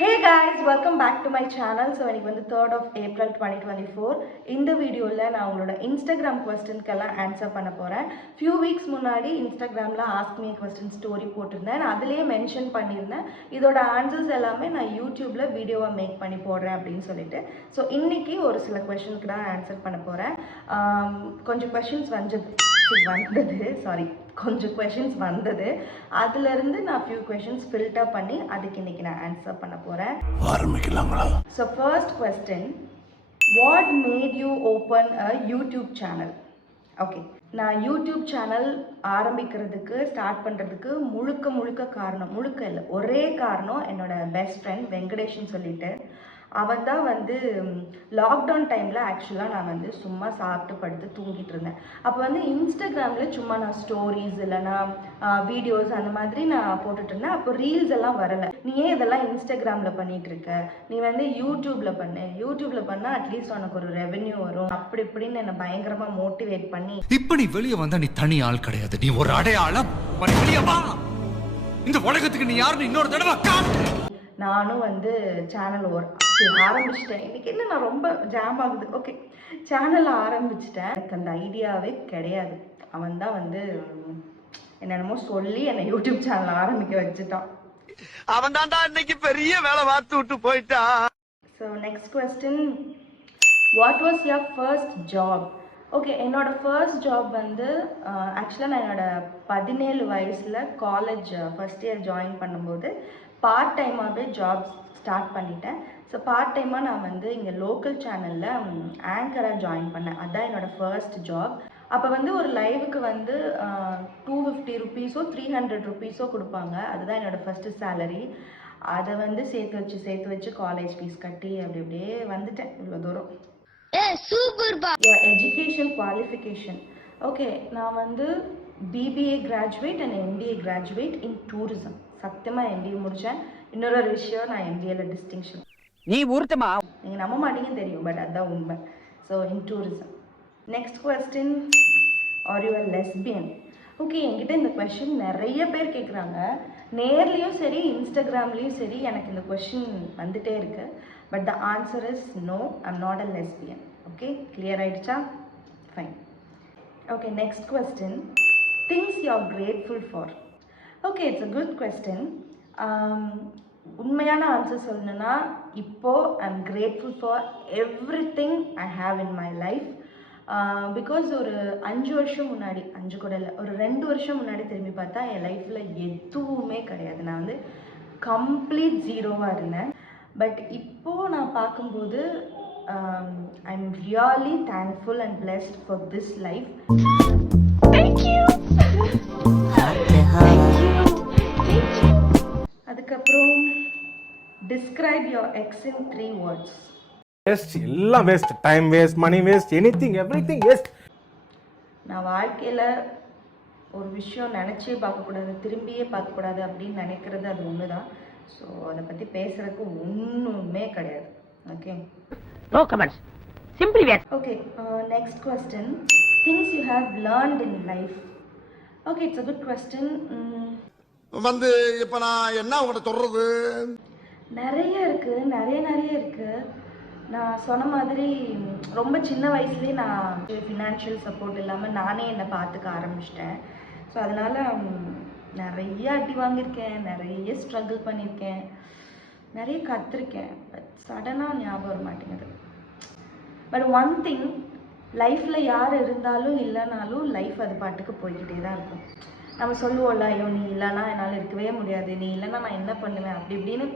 Hey guys, welcome back to my channel. So இன்னைக்கு வந்து 3rd of April 2024 இந்த வீடியோல நான் உங்களோட இன்ஸ்டாகிராம் क्वेश्चनக்கெல்லாம் ஆன்சர் பண்ண போறேன். few weeks முன்னாடி இன்ஸ்டாகிராம்ல ask me a question story போட்டிருந்தேன். நான் அதிலேயே மென்ஷன் பண்ணியிருந்தேன் இதோட ஆன்சர்ஸ் எல்லாமே நான் யூடியூப்ல வீடியோவா மேக் பண்ணி போடுறேன் அப்படின்னு சொல்லிட்டு. ஸோ இன்னைக்கு ஒரு சில क्वेश्चनக்கு தான் ஆன்சர் பண்ண போறேன். கொஞ்சம் क्वेश्चंस கொஞ்சம் क्वेश्चंस வந்தது. அதிலிருந்து நான் few questions ஃபில்டர் பண்ணி அதுக்கு இன்னைக்கு நான் ஆன்சர் பண்ண போறேன். ஆரம்பிக்கலாங்களா? So first question, what made you open a YouTube channel? Okay, நான் யூடியூப் சேனல் ஆரம்பிக்கிறதுக்கு ஸ்டார்ட் பண்ணுறதுக்கு முழுக்க காரணம், முழுக்க இல்லை ஒரே காரணம் என்னோட பெஸ்ட் ஃப்ரெண்ட் வெங்கடேஷ்னு சொல்லிட்டு. அவன் தான் வந்து லாக்டவுன் டைமில் ஆக்சுவலாக நான் வந்து சும்மா சாப்பிட்டு படுத்து தூங்கிட்டு இருந்தேன். அப்போ வந்து இன்ஸ்டாகிராமில் சும்மா நான் ஸ்டோரிஸ் இல்லைனா வீடியோஸ் அந்த மாதிரி நான் போட்டுட்டு இருந்தேன். அப்போ ரீல்ஸ் எல்லாம் வரலை. நீ ஏன் இதெல்லாம் இன்ஸ்டாகிராமில் பண்ணிகிட்டு இருக்க, நீ வந்து யூடியூப்பில் பண்ணு, யூடியூப்பில் பண்ணால் அட்லீஸ்ட் உனக்கு ஒரு ரெவென்யூ வரும் அப்படி இப்படின்னு என்னை பயங்கரமாக மோட்டிவேட் பண்ணி, இப்போ நீ வெளியே வந்தா நீ தனி ஆள் கிடையாது, நீ ஒரு அடையாளம், வெளியே வா, இந்த உலகத்துக்கு நீ யாருன்னு இன்னொரு தடவை காட்டு. நானும் வந்து சேனல் ஆரம்பிச்சிட்டேன். இன்னைக்கு என்ன நான் ரொம்ப ஜாம் ஆகுது. ஓகே, சேனல் ஆரம்பிச்சிட்டேன். எனக்கு அந்த ஐடியாவே கிடையாது. அவன் தான் வந்து என்னென்னமோ சொல்லி என்னை யூடியூப் சேனல் ஆரம்பிக்க வச்சுட்டான். அவன் தான்டா இன்னைக்கு பெரிய வேலை பார்த்து விட்டு போயிட்டான். So next question, what was your first job? Okay, என்னோட ஃபர்ஸ்ட் ஜாப் வந்து ஆக்சுவலாக நான் என்னோட 17 வயசில் காலேஜ் ஃபர்ஸ்ட் இயர் ஜாயின் பண்ணும்போது பார்ட் டைமாகவே ஜாப் ஸ்டார்ட் பண்ணிட்டேன். ஸோ பார்ட் டைமாக நான் வந்து இங்கே லோக்கல் சேனலில் ஆங்கராக ஜாயின் பண்ணேன். அதுதான் என்னோடய ஃபர்ஸ்ட் ஜாப். அப்போ வந்து ஒரு லைவுக்கு வந்து 250 ருபீஸோ 300 ருபீஸோ கொடுப்பாங்க. அதுதான் என்னோடய ஃபஸ்ட்டு சேலரி. அதை வந்து சேர்த்து வச்சு காலேஜ் ஃபீஸ் கட்டி அப்படியே வந்துட்டேன் இவ்வளோ தூரம். எஜுகேஷன் குவாலிஃபிகேஷன், ஓகே, நான் வந்து BBA graduate and MBA graduate in tourism. சத்தியமாக எம்பிஏ முடித்தேன். இன்னொரு விஷயம், நான் எம்பிஏல டிஸ்டிங்ஷன். நீ ஊர்த்தமா, நீங்கள் நம்ப மாட்டீங்கன்னு தெரியும், பட் அதுதான் உண்மை. So in tourism. Next question, are you are lesbian? Okay, என்கிட்ட இந்த கொஸ்டின் நிறைய பேர் கேட்குறாங்க. நேர்லேயும் சரி இன்ஸ்டாகிராம்லேயும் சரி எனக்கு இந்த கொஸ்டின் வந்துட்டே இருக்கு. But the answer is no, I'm not a lesbian. Okay, clear ஆகிடுச்சா? Fine. Okay, next question, things you are grateful for? Okay, it's a good question. உண்மையான ஆன்சர் சொல்லணுன்னா, இப்போது I am grateful for every thing I have in my life. Because ஒரு 5 வருஷம் முன்னாடி, 5 கூட இல்லை, ஒரு 2 வருஷம் முன்னாடி திரும்பி பார்த்தா என் லைஃப்பில் எதுவுமே கிடையாது. நான் வந்து கம்ப்ளீட் ஜீரோவாக இருந்தேன். பட் இப்போது நான் பார்க்கும்போது I am really thankful and blessed for this life. அதுக்கப்புறம், describe your ex in 3 words. Waste, எல்லாம் waste, time waste, money waste, anything everything waste. நான் வாழ்க்கையில் ஒரு விஷயம் நினச்சே பார்க்கக்கூடாது, திரும்பியே பார்க்கக்கூடாது அப்படின்னு நினைக்கிறது அது ஒன்று தான். ஸோ அதை பற்றி பேசுகிறதுக்கு ஒன்றுமே கிடையாது. Okay, no comments, simply waste. Okay, next question, things you have learnt in life. Okay, it's a good question. வந்து இப்போ நான் என்ன உங்கள்கிட்ட சொல்றது? நிறைய இருக்குது. நான் சொன்ன மாதிரி ரொம்ப சின்ன வயசுலேயே நான் ஃபினான்ஷியல் சப்போர்ட் இல்லாமல் நானே என்னை பார்த்துக்க ஆரம்பிச்சிட்டேன். ஸோ அதனால் நிறைய அடி வாங்கியிருக்கேன், நிறைய ஸ்ட்ரகிள் பண்ணியிருக்கேன், நிறைய கற்றுருக்கேன். பட் சடனாக ஞாபகம் வர மாட்டேங்குது. பட் ஒன் திங், லைஃப்பில் யார் இருந்தாலும் இல்லைனாலும் லைஃப் அது பாட்டுக்கு போய்கிட்டே தான் இருக்கும். நம்ம சொல்லுவோம்ல, ஐயோ நீ இல்லைனா என்னால் இருக்கவே முடியாது, நீ இல்லைனா நான் என்ன பண்ணுவேன் அப்படி இப்படின்னு.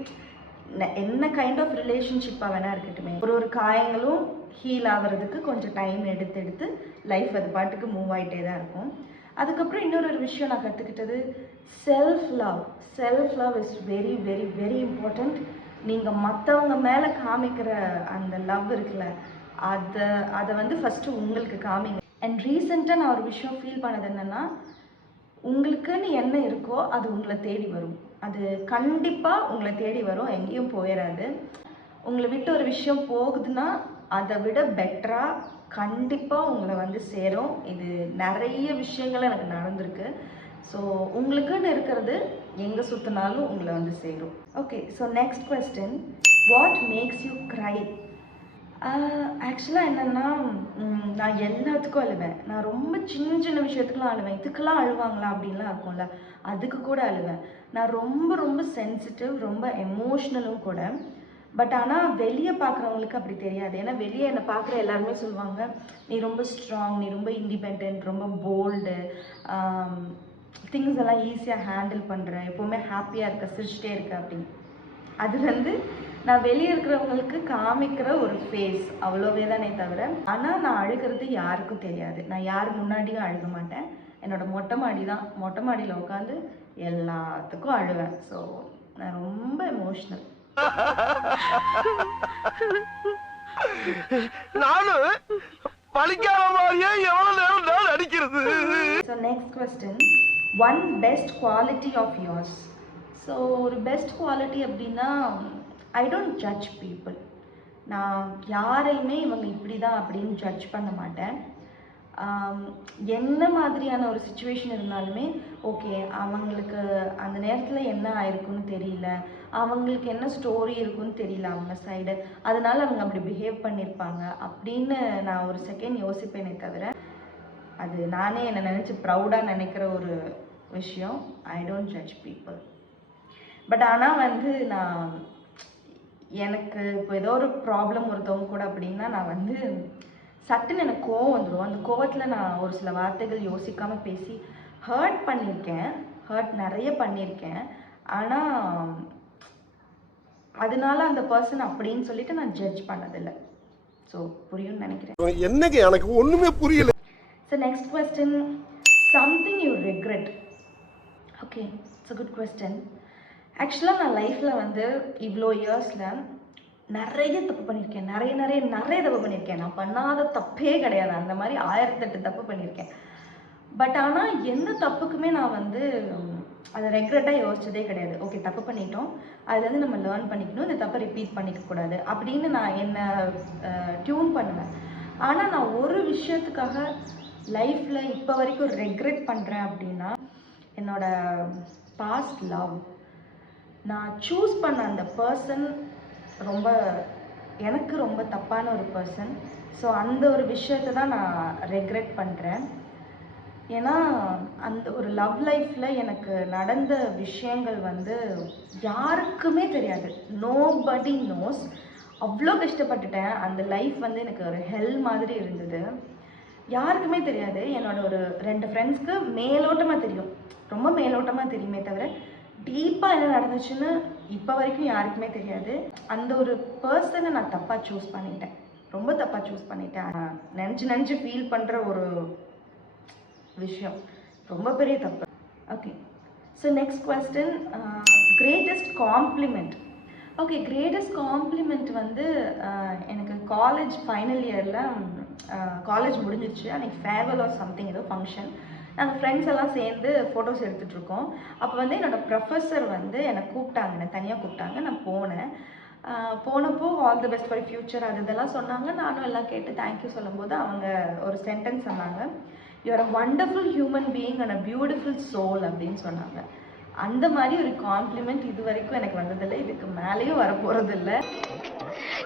என்ன கைண்ட் ஆஃப் ரிலேஷன்ஷிப்பாக வேணா இருக்கட்டுமே, ஒரு காயங்களும் ஹீல் ஆகிறதுக்கு கொஞ்சம் டைம் எடுத்து லைஃப் அது பாட்டுக்கு மூவ் ஆகிட்டே தான் இருக்கும். அதுக்கப்புறம் இன்னொரு விஷயம் நான் கற்றுக்கிட்டது, self love is very very very important. நீங்கள் மற்றவங்க மேலே காமிக்கிற அந்த லவ் இருக்குல்ல, அதை வந்து ஃபஸ்ட்டு உங்களுக்கு காமிங்க. அண்ட் ரீசெண்டாக நான் ஒரு விஷயம் ஃபீல் பண்ணது என்னென்னா, உங்களுக்குன்னு என்ன இருக்கோ அது உங்களை தேடி வரும். அது கண்டிப்பாக உங்களை தேடி வரும், எங்கேயும் போயிடாது. உங்களை விட்டு ஒரு விஷயம் போகுதுன்னா அதை விட பெட்டராக கண்டிப்பாக உங்களை வந்து சேரும். இது நிறைய விஷயங்கள் எனக்கு நடந்திருக்கு. ஸோ உங்களுக்குன்னு இருக்கிறது எங்கே சுற்றினாலும் உங்களை வந்து சேரும். Okay, so next question, what makes you cry? ஆக்சுவலாக என்னென்னா, நான் எல்லாத்துக்கும் அழுவேன். நான் ரொம்ப சின்ன சின்ன விஷயத்துக்குலாம் அழுவேன். இதுக்கெல்லாம் அழுவாங்களா அப்படின்லாம் இருக்கும்ல, அதுக்கு கூட அழுவேன். நான் ரொம்ப ரொம்ப சென்சிட்டிவ், ரொம்ப எமோஷ்னலும் கூட. பட் ஆனால் வெளியே பார்க்குறவங்களுக்கு அப்படி தெரியாது. ஏன்னா வெளியே என்னை பார்க்குற எல்லாருமே சொல்லுவாங்க, நீ ரொம்ப ஸ்ட்ராங், நீ ரொம்ப இண்டிபெண்ட், ரொம்ப போல்டு, திங்ஸ் எல்லாம் ஈஸியாக ஹேண்டில் பண்ணுற, எப்போவுமே ஹாப்பியாக இருக்க, சிரிச்சிட்டே இருக்க அப்படின்னு. அது வந்து நான் வெளியே இருக்கிறவங்களுக்கு காமிக்கிற ஒரு ஃபேஸ், அவ்வளோவே தானே தவிர. ஆனால் நான் அழுகிறது யாருக்கும் தெரியாது. நான் யார் முன்னாடியும் அழுக மாட்டேன். என்னோட மொட்டை மாடி தான், மொட்டை மாடியில் உட்காந்து எல்லாத்துக்கும் அழுவேன். ஸோ நான் ரொம்ப எமோஷ்னல். நானும் பழிக்காத மாதிரியே எவ்வளவு நேரம் நான் அடிக்கிறது. So next question, one best quality of yours. So ஒரு பெஸ்ட் குவாலிட்டி அப்படின்னா, ஐ டோன்ட் ஜட்ஜ் பீப்புள். நான் யாரையுமே இவங்க இப்படி தான் அப்படின்னு ஜட்ஜ் பண்ண மாட்டேன். என்ன மாதிரியான ஒரு சுச்சுவேஷன் இருந்தாலுமே ஓகே, அவங்களுக்கு அந்த நேரத்தில் என்ன ஆயிருக்குன்னு தெரியல, அவங்களுக்கு என்ன ஸ்டோரி இருக்குன்னு தெரியல அவங்க சைடு, அதனால அவங்க அப்படி பிஹேவ் பண்ணியிருப்பாங்க அப்படின்னு நான் ஒரு செகண்ட் யோசிப்பேனே தவிர, அது நானே என்னை நினச்சி ப்ரௌடாக நினைக்கிற ஒரு விஷயம். I don't judge people. But ஆனால் வந்து நான் எனக்கு இப்போ ஏதோ ஒரு ப்ராப்ளம் ஒருத்தவங்க கூட அப்படின்னா, நான் வந்து சட்டுன்னு எனக்கு கோவம் வந்துடும். அந்த கோவத்தில் நான் ஒரு சில வார்த்தைகள் யோசிக்காமல் பேசி ஹர்ட் பண்ணியிருக்கேன், ஹர்ட் நிறைய பண்ணியிருக்கேன். ஆனால் அதனால அந்த பர்சன் அப்படின்னு சொல்லிட்டு நான் ஜட்ஜ் பண்ணதில்லை. ஸோ புரியும்னு நினைக்கிறேன். என்னங்க எனக்கு ஒண்ணுமே புரியல. So next question, something you regret. Okay, it's a good question. ஆக்சுவலாக நான் லைஃப்பில் வந்து இவ்வளோ இயர்ஸில் நிறைய தப்பு பண்ணியிருக்கேன், நிறைய தப்பு பண்ணியிருக்கேன். நான் பண்ணாத தப்பே கிடையாது. அந்த மாதிரி 1008 தப்பு பண்ணியிருக்கேன். பட் ஆனால் எந்த தப்புக்குமே நான் வந்து அதை ரெக்ரெட்டாக யோசிச்சதே கிடையாது. ஓகே, தப்பு பண்ணிட்டோம், அதுலேருந்து நம்ம லேர்ன் பண்ணிக்கணும், இந்த தப்பை ரிப்பீட் பண்ணிக்கக்கூடாது அப்படின்னு நான் என்னை டியூன் பண்ணுவேன். ஆனால் நான் ஒரு விஷயத்துக்காக லைஃப்பில் இப்போ வரைக்கும் ரெக்ரெட் பண்ணுறேன் அப்படின்னா, என்னோட பாஸ்ட் லவ். நான் சூஸ் பண்ண அந்த பர்சன் எனக்கு ரொம்ப தப்பான ஒரு பர்சன். ஸோ அந்த ஒரு விஷயத்தை தான் நான் ரெக்ரெட் பண்ணுறேன். ஏன்னா அந்த ஒரு லவ் லைஃப்பில் எனக்கு நடந்த விஷயங்கள் வந்து யாருக்குமே தெரியாது. Nobody nose. அவ்வளோ கஷ்டப்பட்டுட்டேன். அந்த லைஃப் வந்து எனக்கு ஒரு ஹெல் மாதிரி இருந்தது. யாருக்குமே தெரியாது. என்னோட ஒரு 2 ஃப்ரெண்ட்ஸ்க்கு மேலோட்டமாக தெரியும், ரொம்ப மேலோட்டமாக தெரியுமே தவிர டீப்பாக என்ன நடந்துச்சுன்னு இப்போ வரைக்கும் யாருக்குமே தெரியாது. அந்த ஒரு பர்சனை நான் தப்பாக சூஸ் பண்ணிட்டேன், ரொம்ப தப்பாக சூஸ் பண்ணிட்டேன். நினச்சி ஃபீல் பண்ணுற ஒரு விஷயம், ரொம்ப பெரிய தப்பு. Okay, so next question, greatest compliment. Okay, greatest compliment வந்து எனக்கு காலேஜ் ஃபைனல் இயரில் காலேஜ் முடிஞ்சிருச்சு. அன்றைக்கி ஃபேர்வெல் ஆர் சம்திங் ஏதோ ஃபங்க்ஷன். நாங்கள் ஃப்ரெண்ட்ஸ் எல்லாம் சேர்ந்து ஃபோட்டோஸ் எடுத்துகிட்ருக்கோம். அப்போ வந்து என்னோடய ப்ரொஃபஸர் வந்து என்னை கூப்பிட்டாங்க, என்னை தனியாக கூப்பிட்டாங்க. நான் போனேன். போனப்போ all the best for future அது இதெல்லாம் சொன்னாங்க. நானும் எல்லாம் கேட்டு தேங்க்யூ சொல்லும்போது அவங்க ஒரு சென்டென்ஸ் சொன்னாங்க, you are a wonderful human being and a beautiful soul அப்படின்னு சொன்னாங்க. அந்த மாதிரி ஒரு காம்ப்ளிமெண்ட் இது வரைக்கும் எனக்கு வந்ததில்லை, இதுக்கு மேலேயும் வரப்போகிறதில்லை.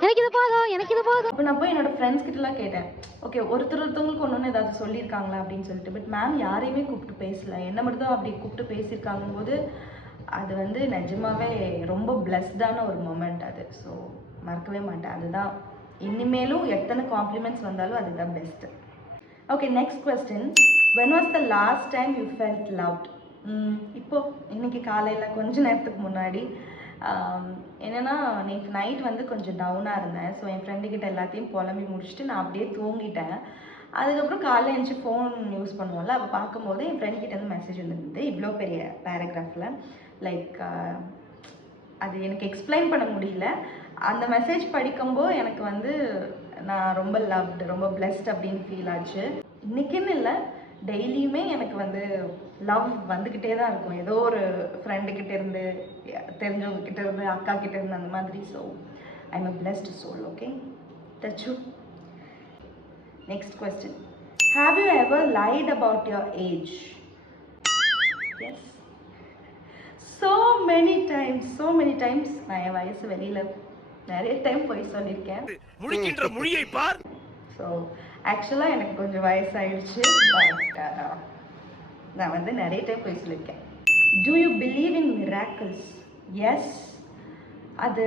எனக்கு இது போதும். அப்போ நான் போய் என்னோட ஃப்ரெண்ட்ஸ் கிட்டலாம் கேட்டேன், ஓகே ஒருத்தவங்களுக்கு ஒன்று ஏதாவது சொல்லியிருக்காங்களா அப்படின்னு சொல்லிட்டு. பட் மேம் யாரையுமே கூப்பிட்டு பேசலை, என்ன மட்டும் தான் அப்படி கூப்பிட்டு பேசியிருக்காங்க போது அது வந்து நிஜமாவே ரொம்ப பிளஸ்டான ஒரு மொமெண்ட் அது. ஸோ மறக்கவே மாட்டேன். அதுதான் இனிமேலும் எத்தனை காம்ப்ளிமெண்ட்ஸ் வந்தாலும் அதுதான் best. Okay, next question, when was the last time you felt loved? இன்னைக்கு காலையில் கொஞ்ச நேரத்துக்கு முன்னாடி என்னென்னா, நேற்று நைட் வந்து கொஞ்சம் டவுனாக இருந்தேன். ஸோ என் ஃப்ரெண்டுக்கிட்ட எல்லாத்தையும் புலம்பி முடிச்சுட்டு நான் அப்படியே தூங்கிட்டேன். அதுக்கப்புறம் காலையில் எழுந்துச்சி ஃபோன் யூஸ் பண்ணுவோம்ல, அப்போ பார்க்கும்போது என் ஃப்ரெண்டுக்கிட்டேருந்து மெசேஜ் வந்துருந்தது இவ்வளோ பெரிய பேராகிராஃபில். லைக் அது எனக்கு எக்ஸ்பிளைன் பண்ண முடியல. அந்த மெசேஜ் படிக்கும்போது எனக்கு வந்து நான் ரொம்ப லவ்டு, ரொம்ப பிளெஸ்ட் அப்படின்னு ஃபீல் ஆச்சு. இன்றைக்கின்னு இல்லை, டெய்லியுமே எனக்கு வந்து லவ் வந்துக்கிட்டே தான் இருக்கும். ஏதோ ஒரு ஃப்ரெண்டுக்கிட்டேருந்து, தெரிஞ்சவங்கக்கிட்டேருந்து, அக்கா கிட்டேருந்து அந்த மாதிரி. So I am a blessed soul. Okay, that's true. Next question, have you ever lied about your age? Yes, so many times நான் என் வயசு வெளியில் நிறைய டைம் போய் சொல்லியிருக்கேன். முடிக்கின்ற மொழியை பார். ஸோ ஆக்சுவலாக எனக்கு கொஞ்சம் வயசாயிடுச்சு, பட் நான் வந்து நிறைய டைம் போய் சொல்லியிருக்கேன். Do you believe in miracles? Yes. அது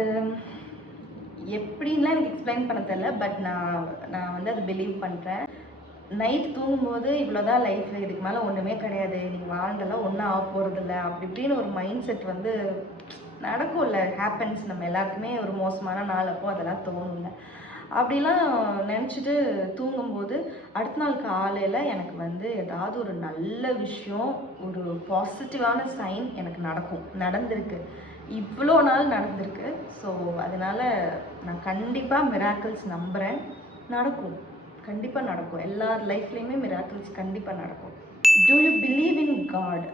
எப்படின்லாம் எனக்கு எக்ஸ்பிளைன் பண்ண தெரியல, பட் நான் வந்து அதை பிலீவ் பண்ணுறேன். நைட் தூங்கும்போது இவ்வளோதான் லைஃப், இதுக்கு மேலே ஒன்றுமே கிடையாது, நீங்கள் வாழ்ந்தெல்லாம் ஒன்றும் ஆக போகிறதில்ல அப்படி இப்படின்னு ஒரு மைண்ட் செட் வந்து நடக்கும்ல, ஹேப்பன்ஸ். நம்ம எல்லாருக்குமே ஒரு மோசமான நாள் அப்போ அதெல்லாம் தோணுங்க. அப்படிலாம் நினச்சிட்டு தூங்கும்போது அடுத்த நாள் காலையில் எனக்கு வந்து ஏதாவது ஒரு நல்ல விஷயம், ஒரு பாசிட்டிவான சைன் எனக்கு நடந்திருக்கு. இவ்வளோ நாள் நடந்திருக்கு. ஸோ அதனால் நான் கண்டிப்பாக மிராக்கிள்ஸ் நம்புகிறேன். நடக்கும், கண்டிப்பாக நடக்கும். எல்லார் லைஃப்லேயுமே மிராக்கிள்ஸ் கண்டிப்பாக நடக்கும். Do you believe in God?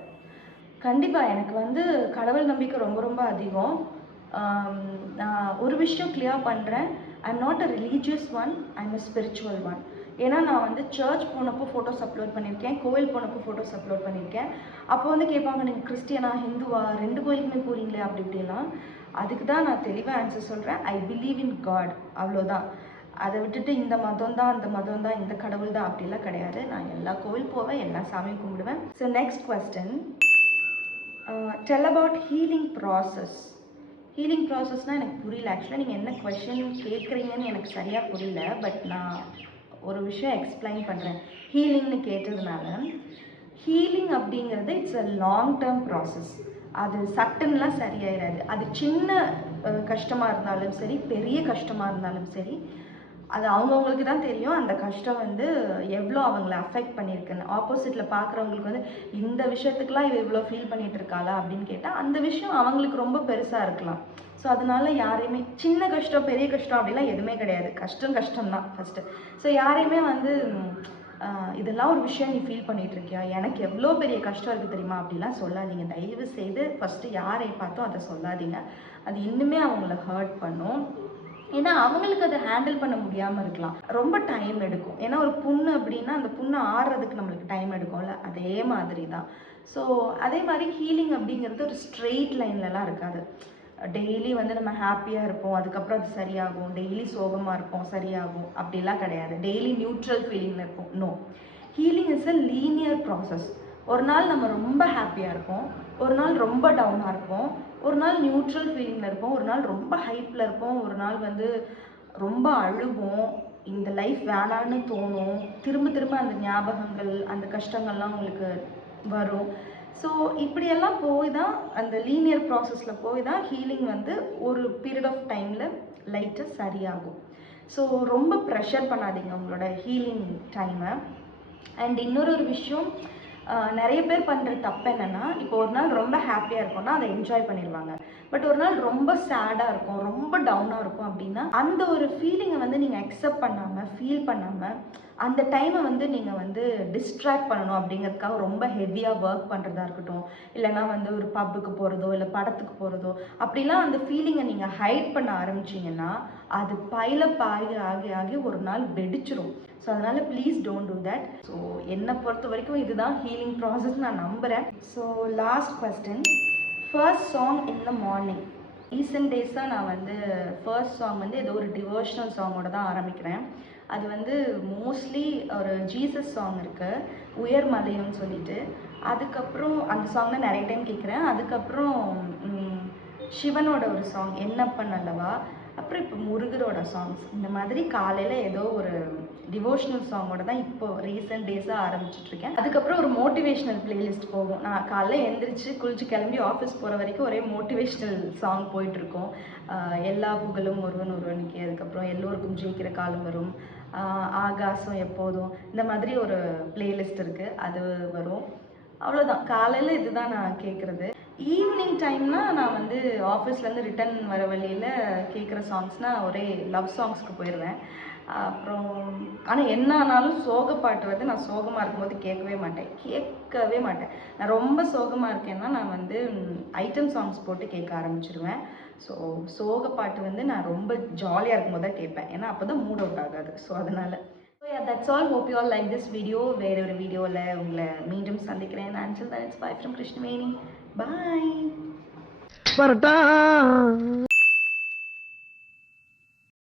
கண்டிப்பாக எனக்கு வந்து கடவுள் நம்பிக்கை ரொம்ப ரொம்ப அதிகம். நான் ஒரு விஷயம் கிளியர் பண்ணுறேன், I'm not a religious one, I'm a spiritual one. ஏன்னா நான் வந்து சர்ச் போனப்போ ஃபோட்டோஸ் அப்லோட் பண்ணியிருக்கேன், கோவில் போனப்போ ஃபோட்டோஸ் அப்லோட் பண்ணியிருக்கேன். அப்போ வந்து கேட்பாங்க, நீங்கள் கிறிஸ்டியனா ஹிந்துவா 2 கோயிலுக்குமே போகிறீங்களே அப்படி இப்படிலாம். அதுக்கு தான் நான் தெளிவாக ஆன்சர் சொல்கிறேன், ஐ பிலீவ் இன் காட், அவ்வளோதான். அதை விட்டுட்டு இந்த மதம் தான் அந்த மதம் தான் இந்த கடவுள் தான் அப்படிலாம் கிடையாது. நான் எல்லா கோவில் போவேன், எல்லா சாமியும் கும்பிடுவேன். So next question, tell about healing process. Healing ப்ராசஸ்னால் எனக்கு புரியல. ஆக்சுவலாக நீங்கள் என்ன கொஷின் கேட்குறீங்கன்னு எனக்கு சரியாக புரியல, பட் நான் ஒரு விஷயம் எக்ஸ்பிளைன் பண்ணுறேன். ஹீலிங்னு கேட்டதுனால, ஹீலிங் அப்படிங்கிறது it's a long term process. அது சட்டுன்னுலாம் சரியாயிடாது. அது சின்ன கஷ்டமாக இருந்தாலும் சரி, பெரிய கஷ்டமாக இருந்தாலும் சரி, அது அவங்கவுங்களுக்கு தான் தெரியும் அந்த கஷ்டம் வந்து எவ்வளோ அவங்கள அஃபெக்ட் பண்ணியிருக்குன்னு. ஆப்போசிட்டில் பார்க்குறவங்களுக்கு வந்து இந்த விஷயத்துக்குலாம் இவ்வளோ ஃபீல் பண்ணிகிட்டு இருக்காளா அப்படின்னு கேட்டால் அந்த விஷயம் அவங்களுக்கு ரொம்ப பெருசாக இருக்கலாம். ஸோ அதனால யாரையுமே சின்ன கஷ்டம் பெரிய கஷ்டம் அப்படிலாம் எதுவுமே கிடையாது. கஷ்டம்தான் ஃபஸ்ட்டு. ஸோ யாரையுமே வந்து இதெல்லாம் ஒரு விஷயம் நீ ஃபீல் பண்ணிகிட்டு இருக்கியா, எனக்கு எவ்வளோ பெரிய கஷ்டம் இருக்குது தெரியுமா அப்படிலாம் சொல்லாதீங்க. தயவு செய்து ஃபஸ்ட்டு யாரை பார்த்தோ அதை சொல்லாதீங்க. அது இன்னுமே அவங்கள ஹர்ட் பண்ணும். ஏன்னா அவங்களுக்கு அதை ஹேண்டில் பண்ண முடியாமல் இருக்கலாம், ரொம்ப டைம் எடுக்கும். ஏன்னா ஒரு புண்ணு அப்படின்னா அந்த புண்ணு ஆறுறதுக்கு நம்மளுக்கு டைம் எடுக்கும்ல, அதே மாதிரி தான். ஸோ அதே மாதிரி ஹீலிங் அப்படிங்கிறது ஒரு ஸ்ட்ரெயிட் லைன்லலாம் இருக்காது. டெய்லி வந்து நம்ம ஹாப்பியாக இருப்போம், அதுக்கப்புறம் அது சரியாகும், டெய்லி சோகமாக இருப்போம் சரியாகும் அப்படிலாம் கிடையாது. டெய்லி நியூட்ரல் ஃபீலிங்கில் இருப்போம். No, healing is a linear process. ஒரு நாள் நம்ம ரொம்ப ஹாப்பியாக இருப்போம், ஒரு நாள் ரொம்ப டவுனாக இருப்போம், ஒரு நாள் நியூட்ரல் ஃபீலிங்கில் இருப்போம், ஒரு நாள் ரொம்ப ஹைப்பில் இருப்போம், ஒரு நாள் வந்து ரொம்ப அழுவோம், இந்த லைஃப் வேணான்னு தோணும், திரும்ப அந்த ஞாபகங்கள் அந்த கஷ்டங்கள்லாம் உங்களுக்கு வரும். ஸோ இப்படியெல்லாம் போய் தான் அந்த லீனியர் ப்ராசஸில் போய் தான் ஹீலிங் வந்து ஒரு பீரியட் ஆஃப் டைமில் லைட்டாக சரியாகும். ஸோ ரொம்ப ப்ரெஷர் பண்ணாதீங்க உங்களோட ஹீலிங் டைமை. அண்ட் இன்னொரு விஷயம், நிறைய பேர் பண்ணுற தப்பு என்னென்னா, இப்போ ஒரு நாள் ரொம்ப ஹாப்பியாக இருக்கும்னா அதை என்ஜாய் பண்ணிடுவாங்க. பட் ஒரு நாள் ரொம்ப சேடாக இருக்கும், ரொம்ப டவுனாக இருக்கும் அப்படின்னா அந்த ஒரு ஃபீலிங்கை வந்து நீங்கள் அக்செப்ட் பண்ணாமல் ஃபீல் பண்ணாமல் அந்த டைமை வந்து நீங்கள் வந்து டிஸ்ட்ராக்ட் பண்ணணும் அப்படிங்கிறதுக்காக ரொம்ப ஹெவியாக ஒர்க் பண்ணுறதா இருக்கட்டும், இல்லைனா வந்து ஒரு பப்புக்கு போகிறதோ இல்லை படத்துக்கு போகிறதோ அப்படிலாம் அந்த ஃபீலிங்கை நீங்கள் ஹைட் பண்ண ஆரம்பிச்சிங்கன்னா அது பைலப் ஆகி ஒரு நாள் வெடிச்சிரும். ஸோ அதனால் please don't do that. So என்னை பொறுத்த வரைக்கும் இதுதான் ஹீலிங் ப்ராசஸ் நான் நம்புகிறேன். So last question, first song in the morning. Recent டேஸாக நான் வந்து ஃபர்ஸ்ட் சாங் வந்து ஏதோ ஒரு டிவோஷனல் சாங்கோட தான் ஆரம்பிக்கிறேன். அது வந்து மோஸ்ட்லி ஒரு ஜீசஸ் சாங் இருக்குது, உயர்மலையம்னு சொல்லிட்டு. அதுக்கப்புறம் அந்த சாங் தான் நிறைய டைம் கேட்குறேன். அதுக்கப்புறம் சிவனோட ஒரு சாங் என்னப்பன் அல்லவா, அப்புறம் இப்போ முருகரோட சாங்ஸ், இந்த மாதிரி காலையில் ஏதோ ஒரு டிவோஷனல் சாங்கோட தான் இப்போ ரீசெண்ட் டேஸாக ஆரம்பிச்சிட்ருக்கேன். அதுக்கப்புறம் ஒரு மோட்டிவேஷ்னல் பிளேலிஸ்ட் போகும். நான் காலையில் எழுந்திரிச்சு குளிச்சு கிளம்பி ஆஃபீஸ் போகிற வரைக்கும் ஒரே மோட்டிவேஷ்னல் சாங் போயிட்டுருக்கோம். எல்லா புகழும் ஒருவனுக்கு, அதுக்கப்புறம் எல்லோருக்கும் ஜெயிக்கிற காலம் வரும், ஆகாசம் எப்போதும், இந்த மாதிரி ஒரு பிளேலிஸ்ட் இருக்குது, அது வரும். அவ்வளோதான், காலையில் இதுதான் நான் கேட்குறது. ஈவினிங் டைம்னால் நான் வந்து ஆஃபீஸ்லேருந்து ரிட்டன் வர வழியில் கேட்குற சாங்ஸ்னால் ஒரே லவ் சாங்ஸ்க்கு போயிடுவேன். அப்புறம் ஆனால் என்ன ஆனாலும் சோகப்பாட்டு வந்து நான் சோகமாக இருக்கும்போது கேட்கவே மாட்டேன். நான் ரொம்ப சோகமாக இருக்கேன்னா நான் வந்து ஐட்டம் சாங்ஸ் போட்டு கேட்க ஆரம்பிச்சிடுவேன். ஸோ சோகப்பாட்டு வந்து நான் ரொம்ப ஜாலியாக இருக்கும்போது தான் கேட்பேன், ஏன்னா அப்போ தான் மூட் அவுட் ஆகாது. ஸோ அதனால் that's all. Hope you all like this video. வேற ஒரு வீடியோவில் உங்களை மீண்டும் சந்திக்கிறேன். Until then, it's bye from Krishnaveni. Bye. வரட்டா